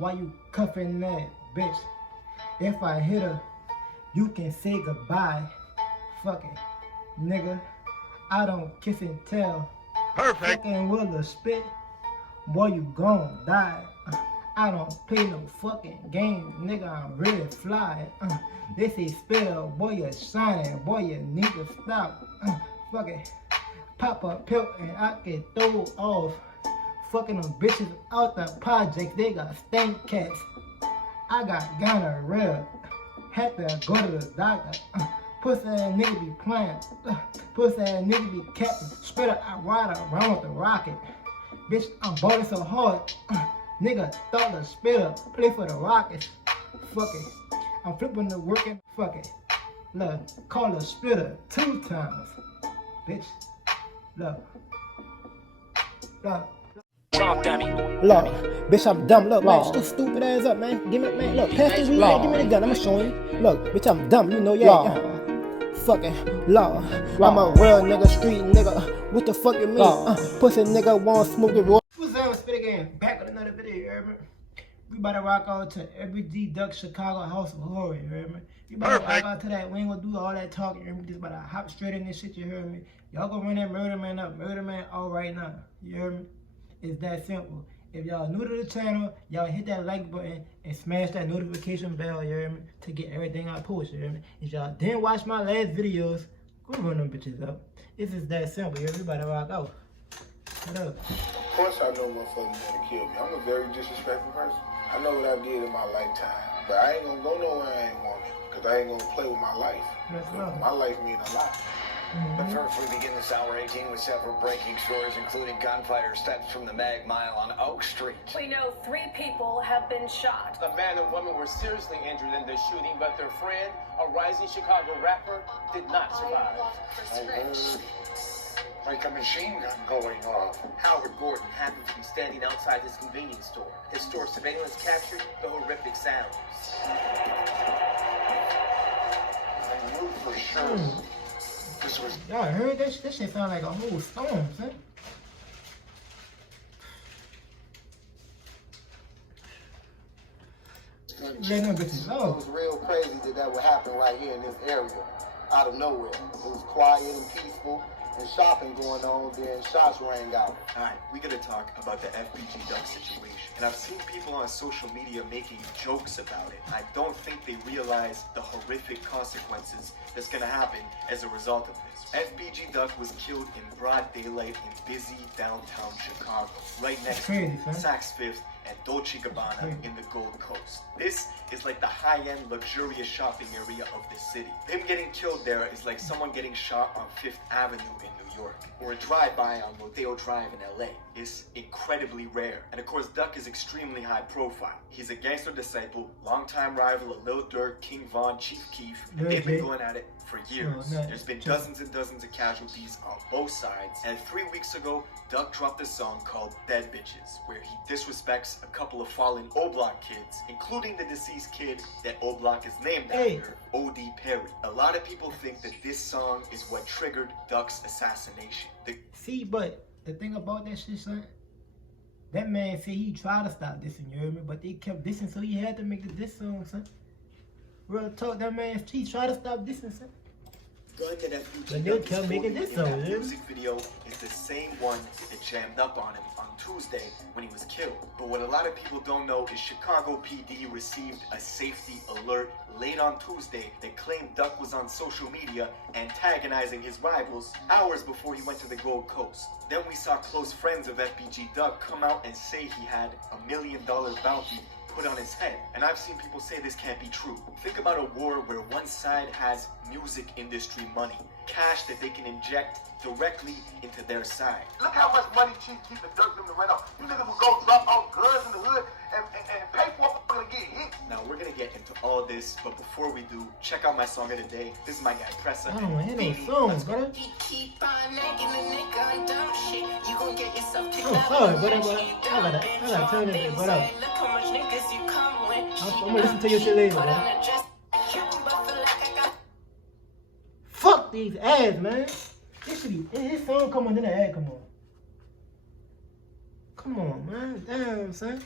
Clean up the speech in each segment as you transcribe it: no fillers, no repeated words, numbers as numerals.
Why you cuffing that bitch? If I hit her, you can say goodbye. Fuck it, nigga. I don't kiss and tell. Perfect. Fucking with a spit, boy, you gon' die. I don't play no fucking game, nigga. I'm really fly. They say spitter, boy, you're shining, boy, you need to stop. Fuck it, pop a pill and I can throw off. Fucking them bitches out the projects, they got stank cats. I got gonorrhea, had to go to the doctor. Pussy ass nigga be playing, pussy ass nigga be capping. Spitter, I ride around with the rocket. Bitch, I'm balling so hard. Nigga thought the spitter play for the Rockets. Fuck it, I'm flipping the working. Fuck it, look, call the spitter 2 times. Bitch, look. Talk dummy. Look, bitch, I'm dumb. Look, man, shut stupid ass up, man. Give me, man, look, pass the weed, man, give me the gun. I'ma show you. Look, bitch, I'm dumb, you know, yeah. Fucking law. I'm a real nigga, street nigga. What the fuck you mean? Pussy nigga want smoke the road. What's up, Spit Again? Back with another video, you heard me? We about to rock out to every D Duck Chicago House of Horror, you heard me? We about to rock out to that. We ain't gonna do all that talking, you heard me? Just about to hop straight in this shit, you heard me? Y'all gonna run that Murder Man up. Murder Man all right now, you heard me? It's that simple. If y'all new to the channel, y'all hit that like button and smash that notification bell, you hear me? To get everything I post, you hear me? If y'all didn't watch my last videos, go run them bitches up. It's just that simple, everybody rock out. What up? Of course I know motherfuckers gonna kill me. I'm a very disrespectful person. I know what I did in my lifetime. But I ain't gonna go nowhere I ain't wanted. Cause I ain't gonna play with my life. My life means a lot. But first, we begin this hour 18 with several breaking stories, including gunfire steps from the Mag Mile on Oak Street. We know 3 people have been shot. A man and woman were seriously injured in the shooting, but their friend, a rising Chicago rapper, did not survive. I heard like a machine gun going off. Howard Gordon happened to be standing outside his convenience store. His store surveillance captured the horrific sounds. I knew for sure. This was... Y'all heard that shit? This shit sound like a whole storm, son. Let them bitches know. It was real crazy that would happen right here in this area, out of nowhere. It was quiet and peaceful, and shopping going on, then shots rang out. Alright, we gotta talk about the FBG Duck situation. And I've seen people on social media making jokes about it. I don't think they realize the horrific consequences that's gonna happen as a result of this. FBG Duck was killed in broad daylight in busy downtown Chicago, right next to Saks Fifth and Dolce & Gabbana in the Gold Coast. This is like the high-end, luxurious shopping area of the city. Him getting killed there is like someone getting shot on Fifth Avenue in New York, or a drive-by on Rodeo Drive in LA. It's incredibly rare. And of course, Duck is extremely high profile. He's a gangster disciple, longtime rival of Lil Durk, King Von, Chief Keef, and they've been going at it for years. There's been dozens and dozens of casualties on both sides. And 3 weeks ago, Duck dropped a song called Dead Bitches, where he disrespects a couple of fallen O-Block kids, including the deceased kid that O-Block is named after, O.D. Perry. A lot of people think that this song is what triggered Duck's assassination. See, but the thing about that shit, son, that man said he tried to stop dissing, you heard me? But they kept dissing, so he had to make the diss song, son. Real talk, that man, he tried to stop dissing, son. Gun that FBG But they kept making this song, that music video is the same one that jammed up on him on Tuesday when he was killed. But what a lot of people don't know is Chicago PD received a safety alert late on Tuesday that claimed Duck was on social media antagonizing his rivals hours before he went to the Gold Coast. Then we saw close friends of FBG Duck come out and say he had $1 million bounty put on his head. And I've seen people say this can't be true. Think about a war where one side has music industry money, cash that they can inject directly into their side. Look how much money Chief Keef and Durk them to rent off. You niggas will go drop off guns in the hood and pay for it to get hit. Now we're gonna get into all this, but before we do, check out my song of the day. This is my guy Pressa. I don't want to hear no songs, brother. I'm sorry, but I gotta turn this shit up. I'm gonna listen to your shit later, brother. Fuck these ads, man. This should be, his song come on, then the ad come on. Come on, man. Damn, son.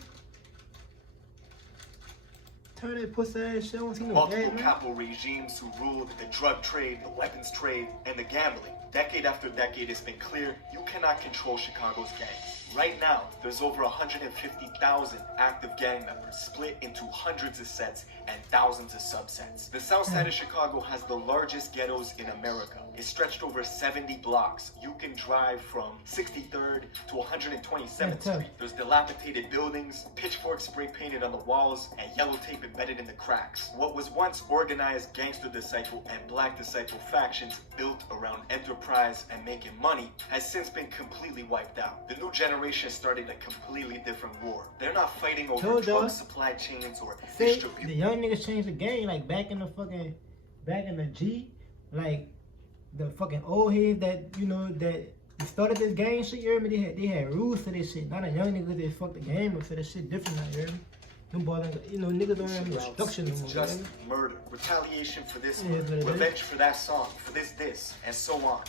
Turn that pussy ass shit. I don't see no Multiple gas, man. capo regimes who ruled the drug trade, the weapons trade, and the gambling. Decade after decade, it's been clear you cannot control Chicago's gangs. Right now, there's over 150,000 active gang members split into hundreds of sets and thousands of subsets. The south side of Chicago has the largest ghettos in America. It's stretched over 70 blocks. You can drive from 63rd to 127th Street. There's dilapidated buildings, pitchforks spray painted on the walls, and yellow tape embedded in the cracks. What was once organized gangster disciple and black disciple factions built around enterprise and making money has since been completely wiped out. The new generation started a completely different war. They're not fighting over drug supply chains or distribution. The young niggas changed the game, like back in the G, like the fucking old heads that, you know, that started this game shit, you hear me? They had rules to this shit. Not a young niggas that fuck the game up, so this shit different now, you hear me? Them boys, you know, niggas don't have no structure no more. It's just murder, retaliation for this one, revenge for that song, for this, and so on.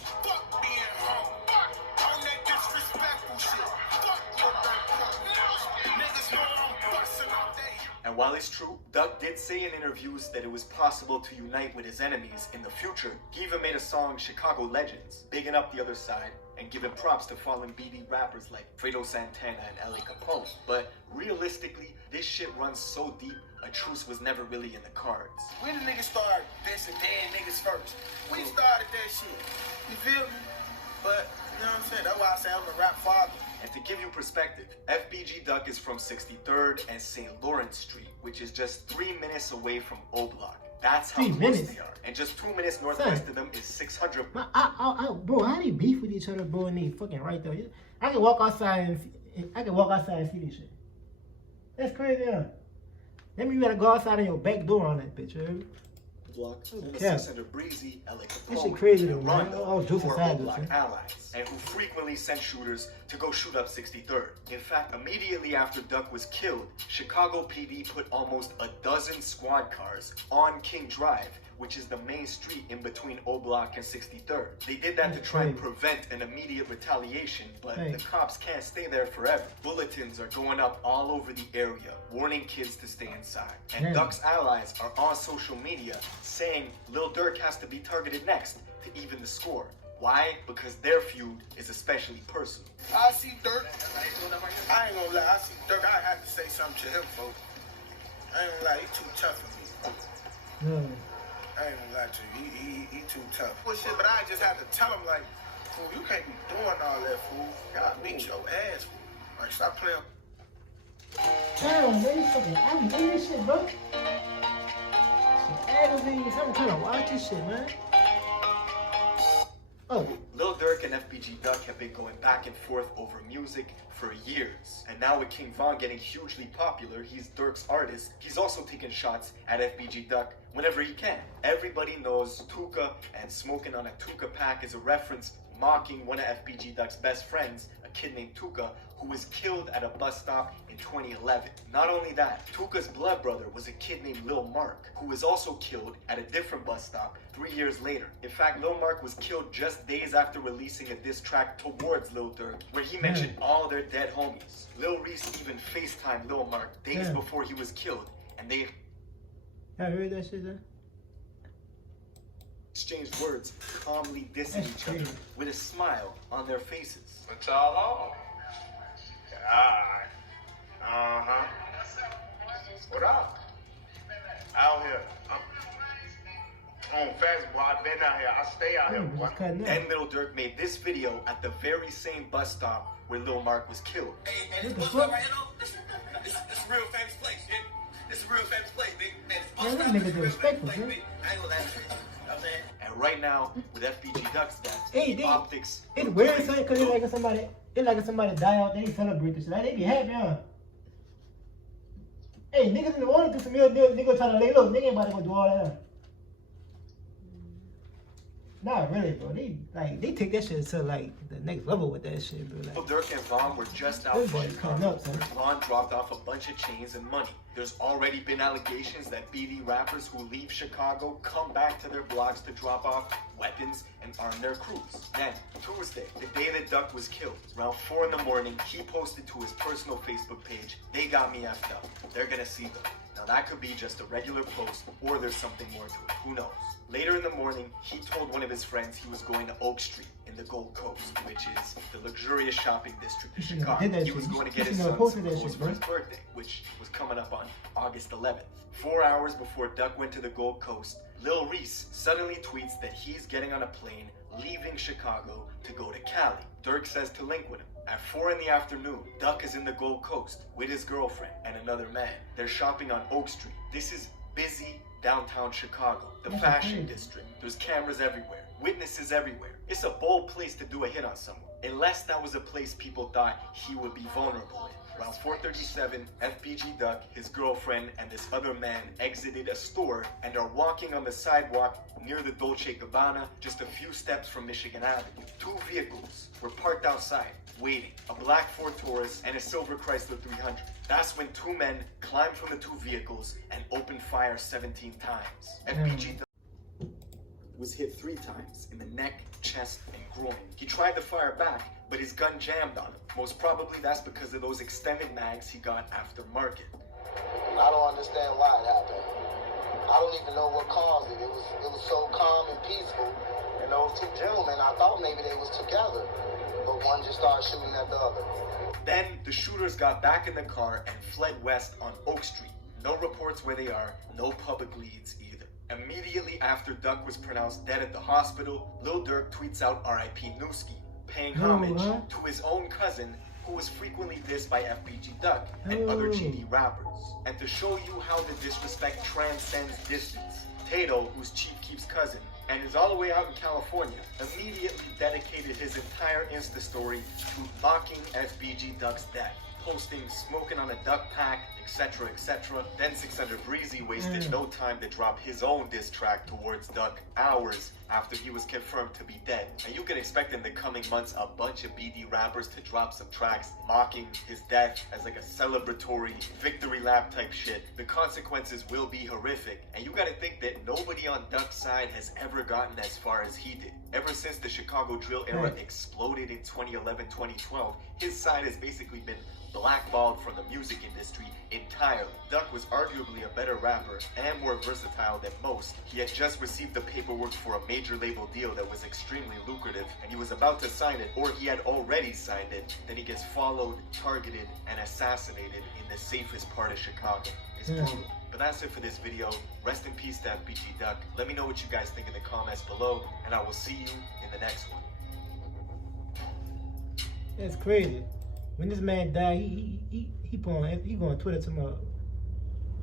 And while it's true, Duck did say in interviews that it was possible to unite with his enemies in the future. He even made a song, Chicago Legends, bigging up the other side and giving props to fallen BD rappers like Fredo Santana and L.A. Capone. But realistically, this shit runs so deep, a truce was never really in the cards. We the niggas started dissing dead niggas first. We started that shit. You feel me? But, you know what I'm saying? That's why I say I'm a rap father. And to give you perspective, FBG Duck is from 63rd and St. Lawrence Street, which is just 3 minutes away from O Block. That's how close they are. And just 2 minutes northwest of them is 600. Bro, how they beef with each other, bro, and they fucking right there. I can walk outside and see this shit. That's crazy, huh? That means you gotta go outside of your back door on that bitch, right? Block, Yeah. Breezy, L.A. That shit Capone, crazy though, and man. Rondo, Oh, Juice who are inside O-Block this, allies, and who frequently sent shooters to go shoot up 63rd. In fact, immediately after Duck was killed, Chicago PD put almost a dozen squad cars on King Drive, which is the main street in between O Block and 63rd. They did that to try and prevent an immediate retaliation, but the cops can't stay there forever. Bulletins are going up all over the area, warning kids to stay inside. And Duck's allies are on social media saying Lil Durk has to be targeted next to even the score. Why? Because their feud is especially personal. I see Durk. I ain't gonna lie. I see Durk. I have to say something to him, folks. I ain't gonna lie. He too tough for me. No. I ain't gonna lie to you. He too tough. Well, shit, but I just have to tell him, like, fool, you can't be doing all that, fool. Gotta beat your ass, fool. Like, stop playing. Damn, man, you fucking aggravating this shit, bro. Aggravating. I'm trying to watch this shit, man. Oh. Lil Durk and FBG Duck have been going back and forth over music for years. And now with King Von getting hugely popular, he's Durk's artist, he's also taking shots at FBG Duck whenever he can. Everybody knows Tuka, and smoking on a Tuka pack is a reference mocking one of FBG Duck's best friends, a kid named Tuka, who was killed at a bus stop in 2011. Not only that, Tuka's blood brother was a kid named Lil Mark, who was also killed at a different bus stop 3 years later. In fact, Lil Mark was killed just days after releasing a diss track towards Lil Durk, where he mentioned all their dead homies. Lil Reese even FaceTimed Lil Mark days before he was killed, and they heard that shit, huh? exchanged words, calmly dissing each other with a smile on their faces. What y'all on? Alright. Uh-huh. What up? Out here. I'm on Facebook. I've been out here. I stay out here. Then Lil Durk made this video at the very same bus stop where Lil Mark was killed. Hey, this real famous place, yeah? This is a real famous place, big. Man, this bus stop is real famous place, big. I ain't gonna lie. And right now, with FBG Duck's death, optics. It's weird, son, because it's like somebody die out, they celebrate this shit. Like, they be happy, huh? Hey, niggas in the water do some real deals, niggas trying to lay low. Nigga ain't about to go do all that, huh? Not really, bro. They take that shit to like the next level with that shit, bro. Like, Durk and Von were just out fighting. Von dropped off a bunch of chains and money. There's already been allegations that BD rappers who leave Chicago come back to their blocks to drop off weapons and arm their crews. Then, Tuesday, the day that Duck was killed, around 4 in the morning, he posted to his personal Facebook page, "They got me effed up. They're gonna see them." Now that could be just a regular post, or there's something more to it, who knows. Later in the morning, he told one of his friends he was going to Oak Street in the Gold Coast, which is the luxurious shopping district of Chicago. He was going to get his son some clothes for his birthday, which was coming up on August 11th. 4 hours before Duck went to the Gold Coast, Lil Reese suddenly tweets that he's getting on a plane leaving Chicago to go to Cali. Durk says to link with him. At 4 in the afternoon, Duck is in the Gold Coast with his girlfriend and another man. They're shopping on Oak Street. This is busy downtown Chicago, the fashion district. There's cameras everywhere, witnesses everywhere. It's a bold place to do a hit on someone, unless that was a place people thought he would be vulnerable in. Around 4:37, FBG Duck, his girlfriend, and this other man exited a store and are walking on the sidewalk near the Dolce & Gabbana, just a few steps from Michigan Avenue. 2 vehicles were parked outside, waiting. A black Ford Taurus and a silver Chrysler 300. That's when 2 men climbed from the 2 vehicles and opened fire 17 times. FBG Duck was hit 3 times in the neck, chest, and groin. He tried to fire back, but his gun jammed on him. Most probably that's because of those extended mags he got aftermarket. I don't understand why it happened. I don't even know what caused it. It was so calm and peaceful. And those 2 gentlemen, I thought maybe they was together, but one just started shooting at the other. Then the shooters got back in the car and fled west on Oak Street. No reports where they are, no public leads either. Immediately after Duck was pronounced dead at the hospital, Lil Durk tweets out R.I.P. Newski, paying homage to his own cousin, who was frequently dissed by FBG Duck and other GD rappers. And to show you how the disrespect transcends distance, Tato, who's Chief Keef's cousin, and is all the way out in California, immediately dedicated his entire Insta story to mocking FBG Duck's death, posting smoking on a duck pack, etc, etc. Then 600 Breezy wasted no time to drop his own diss track towards Duck hours after he was confirmed to be dead. And you can expect in the coming months a bunch of BD rappers to drop some tracks mocking his death as like a celebratory victory lap type shit. The consequences will be horrific, and you gotta think that nobody on Duck's side has ever gotten as far as he did. Ever since the Chicago drill era exploded in 2011-2012, his side has basically been blackballed from the music industry entirely. Duck was arguably a better rapper and more versatile than most. He had just received the paperwork for a major label deal that was extremely lucrative, and he was about to sign it, or he had already signed it. Then he gets followed, targeted, and assassinated in the safest part of Chicago. It's brutal. But that's it for this video. Rest in peace to FBG Duck. Let me know what you guys think in the comments below, and I will see you in the next one. That's crazy. When this man died, he on Twitter to my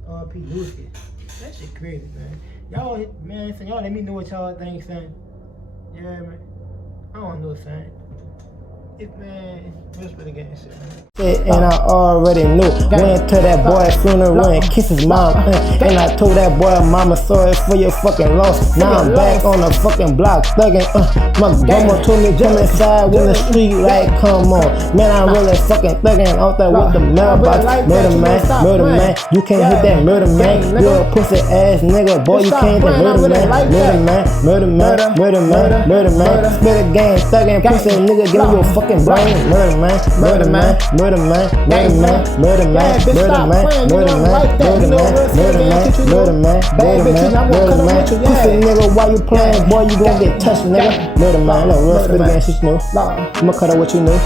R.P. Lucy. That shit crazy, man. Y'all let me know what y'all think, son. Yeah, man. I don't know, son. Man, just for the game shit, man. And I already knew. Went to that boy's funeral and kissed his mom. And I told that boy, mama, sorry for your fucking loss. Now I'm back on the fucking block thugging. My grandma told me come inside when the street light come on. Man, I'm really fucking thugging out there with the mailbox. Murder man. You can't hit that murder man. You a pussy ass nigga, boy. You can't hit that murder man. Murder man. Spit a game, thugging pussy nigga. Give me your fucking brain. Murder man. Pussy nigga, why you playing? Boy, you gon' get touched, nigga. Murder man, no real spit again, shit, you know. I'ma cut out what you know.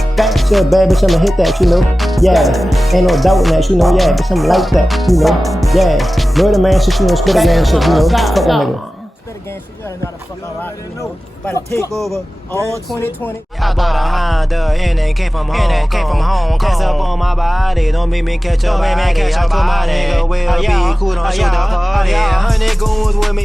She a bad bitch, I'ma hit that, you know. Yeah, ain't no doubt in that, you know. Yeah, bitch, I'm like that, you know. Yeah, murder man, shit, you know. Spit again, shit, you know. Fuck that nigga. Again, so you gotta know how to fuck alright, you know. About to take over all 2020. I bought a Honda and it came from Hong Kong. Test up on my body, don't make me catch a body. I told my nigga we'll be cool, don't shoot the party. 100 goons with me.